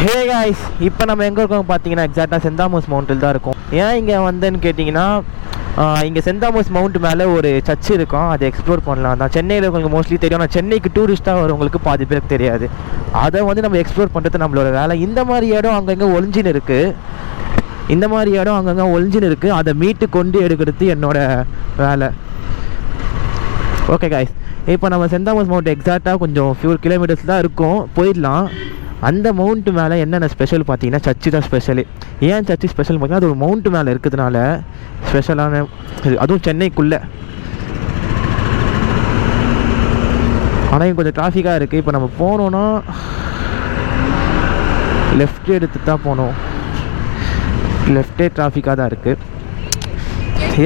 Hey guys, இப்போ நம்ம எங்கே இருக்கோம் பார்த்தீங்கன்னா எக்ஸாக்டாக செந்தாமோஸ் மவுண்டில் தான் இருக்கும். ஏன் இங்கே வந்தேன்னு கேட்டிங்கன்னா, இங்கே செந்தாமோஸ் மவுண்ட் மேலே ஒரு சர்ச் இருக்கும், அதை எக்ஸ்ப்ளோர் பண்ணலாம் தான். சென்னையில் உங்களுக்கு மோஸ்ட்லி தெரியும், ஆனால் சென்னைக்கு டூரிஸ்ட்டாக வரவங்களுக்கு பாதி பேருக்கு தெரியாது. அதை வந்து நம்ம எக்ஸ்ப்ளோர் பண்ணுறது நம்மளோட வேலை. இந்த மாதிரி இடம் அங்கங்கே ஒளிஞ்சின்னு இருக்குது, அதை மீட்டு கொண்டு எடுக்கிறது என்னோட வேலை. ஓகே காய்ஸ், இப்போ நம்ம செந்தாமோஸ் மவுண்ட் எக்ஸாக்டாக கொஞ்சம் ஃபியூ கிலோமீட்டர்ஸ் தான் இருக்கும், போயிடலாம். அந்த மவுண்ட் மேலே என்னென்ன ஸ்பெஷல் பார்த்தீங்கன்னா, சர்ச்சு தான் ஸ்பெஷலு. ஏன் சர்ச்சு ஸ்பெஷல் பார்த்தீங்கன்னா, அது ஒரு மவுண்ட் மேலே இருக்கிறதுனால ஸ்பெஷலான இது, அதுவும் சென்னைக்குள்ளே. ஆனால் கொஞ்சம் டிராஃபிக்காக இருக்குது. இப்போ நம்ம போனோன்னா லெஃப்ட் எடுத்து தான் போகணும். லெஃப்டே டிராஃபிக்காக தான் இருக்குது.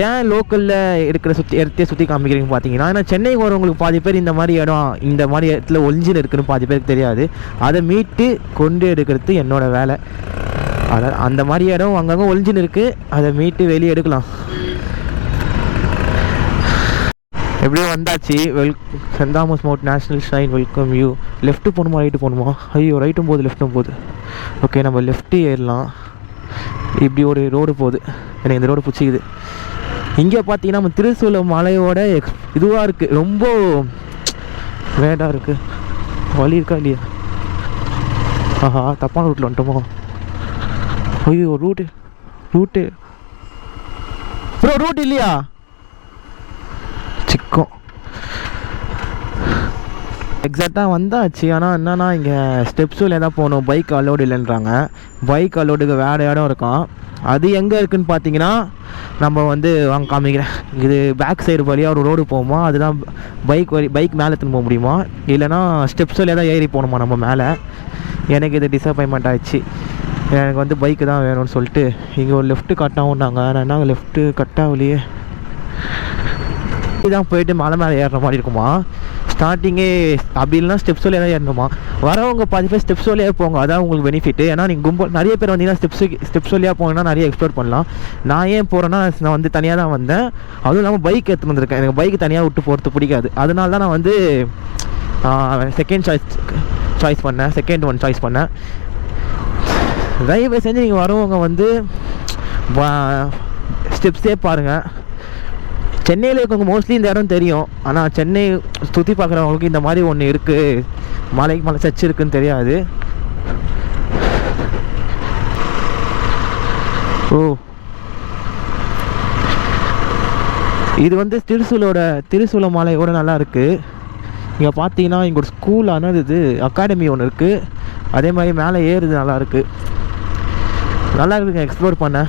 ஏன் லோக்கலில் இருக்கிற இடத்தையே சுற்றி காமிக்கிறீங்க பார்த்தீங்கன்னா, ஏன்னா சென்னை வரவங்களுக்கு பாதி பேர் இந்த மாதிரி இடத்துல ஒளிஞ்சின்னு இருக்குன்னு பாதி பேருக்கு தெரியாது. அதை மீட்டு கொண்டு எடுக்கிறது என்னோடய வேலை. அதான் அந்த மாதிரி இடம் அங்கங்கே ஒளிஞ்சின்னு இருக்குது, அதை மீட்டு வெளியே எடுக்கலாம். எப்படியோ வந்தாச்சு. Saint Thomas mount national shrine welcome you. Left போகணுமா ரைட்டு போகணுமா? ஐயோ, ரைட்டும் போகுது லெஃப்ட்டும் போகுது. ஓகே, நம்ம லெஃப்ட்டு ஏறலாம். இப்படி ஒரு ரோடு போகுது, எனக்கு இந்த ரோடு பிடிச்சிக்குது. இங்கே பார்த்தீங்கன்னா நம்ம திருசூல மலையோட இதுவாக இருக்குது, ரொம்ப வேடாக இருக்குது. வழி இருக்கா இல்லையா? ஆஹா, தப்பான ரூட்டில் வந்துட்டோமோ? ஐயோ, ரூட்டு ப்ரோ, ரூட் இல்லையா? சிக்கம் எக்ஸாக்டாக வந்தாச்சு. ஆனால் என்னன்னா, இங்கே ஸ்டெப்ஸில் தான் போகணும், பைக் அலோடு இல்லைன்றாங்க. பைக் அலோடுக்கு வேறு இடம் இருக்கான். அது எங்கே இருக்குதுன்னு பார்த்தீங்கன்னா, நம்ம வந்து வாங்க காமிக்கிறேன். இது பேக் சைடு வழியாக ஒரு ரோடு போகுமா, அதுதான் பைக் மேலே எடுத்துன்னு போக முடியுமா, இல்லைனா ஸ்டெப்ஸில் தான் ஏறி போகணுமா நம்ம மேலே. எனக்கு இது டிசப்பாயின்மெண்ட் ஆகிடுச்சு. எனக்கு வந்து பைக்கு தான் வேணும்னு சொல்லிட்டு இங்கே ஒரு லெஃப்ட்டு கட்டாகும்னாங்க. நான் என்ன லெஃப்ட்டு கட்டாகலையே, இதுதான் போயிட்டு மலை மேலே ஏறுற மாதிரி இருக்குமா ஸ்டார்டிங்கே. அப்படி இல்லைனா ஸ்டெப்ஸ் வழியாக தான் ஏறணுமா. வரவங்க பாதி பேர் ஸ்டெப்ஸ் வழியாக போங்க, அதான் உங்களுக்கு பெனிஃபிட். ஏன்னா நீங்கள் கும்பல் நிறைய பேர் வந்தீங்கன்னா ஸ்டெப்ஸ் வழியாக போனீங்கன்னா நிறைய எக்ஸ்ப்ளோர் பண்ணலாம். நான் ஏன் போகிறேன்னா, நான் வந்து தனியாக தான் வந்தேன். அதுவும் இல்லாமல் பைக் எடுத்துகிட்டு வந்திருக்கேன். எனக்கு பைக் தனியாக விட்டு போகிறது பிடிக்காது. அதனால தான் நான் வந்து செகண்ட் சாய்ஸ் பண்ணேன். தயவு செஞ்சு நீங்கள் வரவங்க வந்து ஸ்டெப்ஸே பாருங்கள். சென்னையில் இருக்கவங்க மோஸ்ட்லி இந்த இடம் தெரியும், ஆனால் சென்னை சுற்றி பார்க்குறவங்களுக்கு இந்த மாதிரி ஒன்று இருக்குது, மலை சர்ச் இருக்குதுன்னு தெரியாது. ஓ, இது வந்து திருசூல மலையோட நல்லா இருக்குது. இங்கே பார்த்தீங்கன்னா இங்கே ஒரு ஸ்கூலான இது அகாடமி ஒன்று இருக்குது. அதே மாதிரி மேலே ஏறுது, நல்லா இருக்குங்க எக்ஸ்ப்ளோர் பண்ண.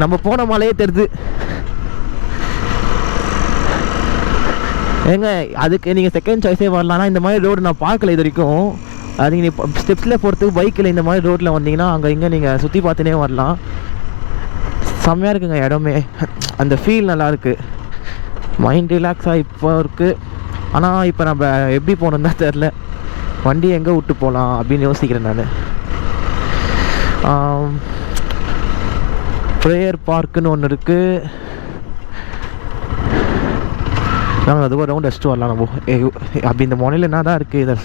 நம்ம போன மலையே தெரியுது ஏங்க. அதுக்கு நீங்கள் செகண்ட் சாய்ஸே வரலாம்னா, இந்த மாதிரி ரோடு நான் பார்க்கல இது வரைக்கும். அது நீங்கள் ஸ்டெப்ஸில் போகிறதுக்கு பைக்கில் இந்த மாதிரி ரோட்டில் வந்தீங்கன்னா அங்கே இங்கே நீங்கள் சுற்றி பார்த்துனே வரலாம். செம்மையாக இருக்குங்க இடமே, அந்த ஃபீல் நல்லாயிருக்கு, மைண்ட் ரிலாக்ஸாக இப்போ இருக்குது. ஆனால் இப்போ நம்ம எப்படி போகணுன்னு தான் தெரில, வண்டி எங்கே விட்டு போகலாம் அப்படின்னு யோசிக்கிறேன் நான். ப்ரேயர் பார்க்குன்னு ஒன்று இருக்குது, நாங்கள் அதுவும் ரவுண்ட் அடிச்சுட்டு வரலாம் நம்ம. அப்படி இந்த முனையில் என்ன தான் இருக்குது, இதில்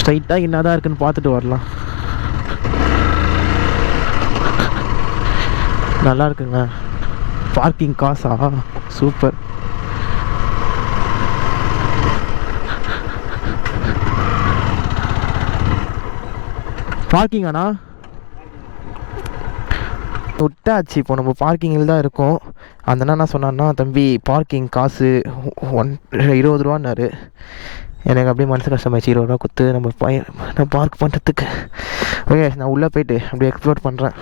ஸ்ட்ரைட்டாக என்ன தான் இருக்குதுன்னு பார்த்துட்டு வரலாம். நல்லா இருக்குங்க. பார்க்கிங் காசா? சூப்பர். பார்க்கிங் அண்ணா விட்டாச்சு. இப்போ நம்ம பார்க்கிங்கில் தான் இருக்கோம். அந்த என்ன சொன்னான்னா, தம்பி பார்க்கிங் காசு 20 ரூபான்னாரு. எனக்கு அப்படியே மனசு கஷ்டமாயிடுச்சு. 20 ரூபா கொடுத்து நான் பார்க் பண்ணுறதுக்கு. ஓகே, நான் உள்ளே போயிட்டு அப்படியே எக்ஸ்ப்ளோர் பண்ணுறேன்.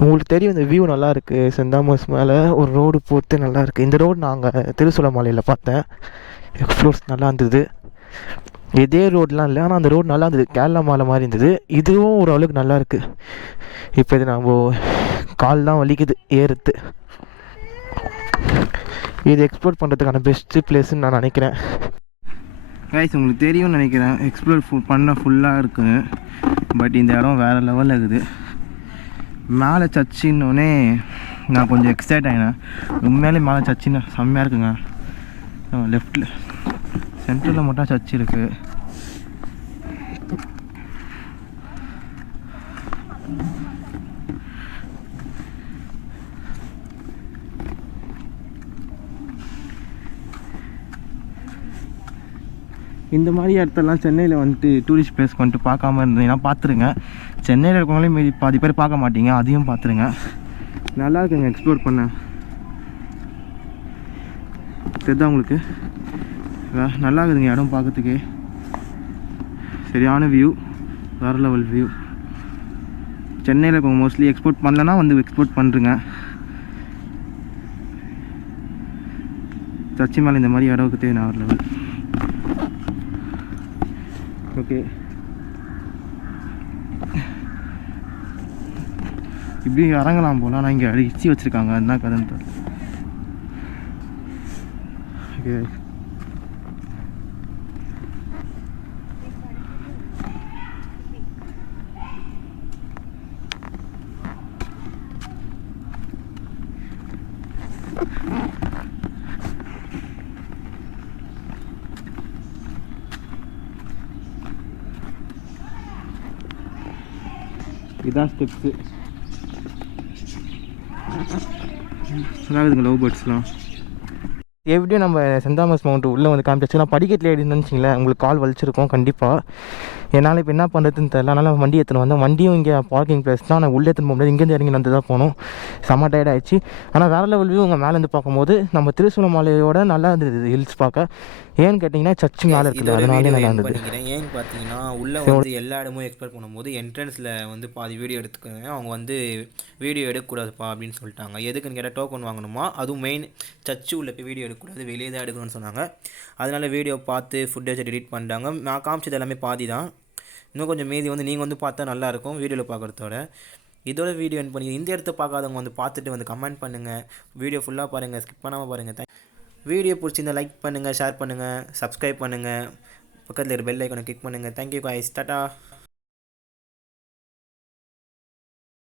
உங்களுக்கு தெரியும், இந்த வியூ நல்லா இருக்குது. செந்தாமோஸ் மேலே ஒரு ரோடு போட்டு நல்லா இருக்குது. இந்த ரோடு நாங்கள் திருசூல மலையில் பார்த்தேன், எக்ஸ்ப்ளோர்ஸ் நல்லா இருந்தது. இதே ரோடெலாம் இல்லை, ஆனால் அந்த ரோடு நல்லா இருந்தது, கேரளா மாலை மாதிரி இருந்தது. இதுவும் ஓரளவுக்கு நல்லா இருக்குது. இப்போ இது நம்ம கால் தான் வலிக்குது ஏறுது. இது எக்ஸ்ப்ளோர் பண்ணுறதுக்கான பெஸ்ட்டு பிளேஸ்ன்னு நான் நினைக்கிறேன். கைஸ், உங்களுக்கு தெரியும்னு நினைக்கிறேன், எக்ஸ்ப்ளோர் பண்ண ஃபுல்லாக இருக்குது. பட் இந்த இடம் வேறு லெவலில் இருக்குது. மேலே சர்ச்சின்னொன்னே நான் கொஞ்சம் எக்ஸைட் ஆகினேன். உண்மையிலே மேலே சர்ச்சுன்னு செம்மையாக இருக்குங்க. லெஃப்டில் சென்டரில் மட்டும் சர்ச் இருக்குது. இந்த மாதிரி இடத்தெல்லாம் சென்னையில் வந்துட்டு டூரிஸ்ட் பிளேஸ்க்கு வந்துட்டு பார்க்காம இருந்தீங்கன்னா பார்த்துருங்க. சென்னையில் இருக்கவங்களே பாதி பேர் பார்க்க மாட்டீங்க, அதையும் பார்த்துருங்க. நல்லா இருக்குங்க எக்ஸ்ப்ளோர் பண்ண. தெரியுதா உங்களுக்கு? நல்லா இருக்குதுங்க இடம் பார்க்கறதுக்கே. சரியான வியூ, வேறு லெவல் வியூ. சென்னையில் இருக்கவங்க மோஸ்ட்லி எக்ஸ்போர்ட் பண்ணலன்னா வந்து எக்ஸ்போர்ட் பண்ணுறங்க. சர்ச்சி மேலே இந்த மாதிரி இடம் இருக்குது, வேறு லெவல். ஓகே, இப்படி இறங்கலாம் போல. ஆனால் இங்கே அடிச்சு வச்சுருக்காங்க, அதுதான் கதைன்னு தெரியல. ஓகே, இதான் ஸ்டெப்ஸு. நல்லாகுதுங்க லவ் பேர்ட்ஸ்லாம். எப்படியும் நம்ம சென்ட் தாமஸ் மவுண்ட் உள்ளே வந்து காமிச்சிச்சு. நான் படிக்கட்டில் ஏறின்னு வச்சிங்களேன், உங்களுக்கு கால் வலிச்சிருக்கும் கண்டிப்பாக. என்னால் இப்போ என்ன பண்ணுறதுன்னு தெரியல. அதனால் வண்டி எடுத்துன்னு வந்தேன். வண்டியும் இங்கே பார்க்கிங் பிளேஸ் தான், நான் உள்ளே எடுத்துன்னு போக முடியாது, இங்கேருந்து இறங்கி வந்து தான் போகணும். செம்ம டயர்ட் ஆகிடுச்சு. ஆனால் வேறு லெவல் வியூ உங்கள் மேலேருந்து பார்க்கும்போது நம்ம திருசூலமலையோட நல்லா இருந்தது ஹில்ஸ் பார்க்க. ஏன்னு கேட்டிங்கன்னா சர்ச்சு மேலே இருக்குது, அதனாலே நல்லா இருந்தது. ஏன்னு பார்த்தீங்கன்னா உள்ளே வந்து எல்லா இடமும் எக்ஸ்ப்ளோர் பண்ணும்போது என்ட்ரன்ஸில் வந்து பாதி வீடியோ எடுத்துக்கோங்க. அவங்க வந்து வீடியோ எடுக்கக்கூடாதுப்பா அப்படின்னு சொல்லிட்டாங்க. எதுக்குன்னு கேட்டால் டோக்கன் வாங்கணுமா, அதுவும் மெயின் சர்ச்சு உள்ள போய் வீடியோ எடுக்கக்கூடாது, வெளியே தான் எடுக்கணும்னு சொன்னாங்க. அதனால் வீடியோ பார்த்து ஃபுட்டேஜ் எடிட் பண்ணிட்டாங்க. நான் காமிச்சது எல்லாமே பாதி தான், இன்னும் கொஞ்சம் மீதி வந்து நீங்கள் வந்து பார்த்தா நல்லாயிருக்கும் வீடியோவில் பார்க்குறதோட. இதோட வீடியோ என் பண்ணி இந்த இடத்த பார்க்காதவங்க வந்து பார்த்துட்டு வந்து கமெண்ட் பண்ணுங்கள். வீடியோ ஃபுல்லாக பாருங்கள், ஸ்கிப் பண்ணாமல் பாருங்கள். வீடியோ பிடிச்சிருந்தால் லைக் பண்ணுங்கள், ஷேர் பண்ணுங்கள், சப்ஸ்கிரைப் பண்ணுங்கள், பக்கத்தில் இருக்க பெல் ஐக்கானை கிளிக் பண்ணுங்கள். Thank you guys, Tata.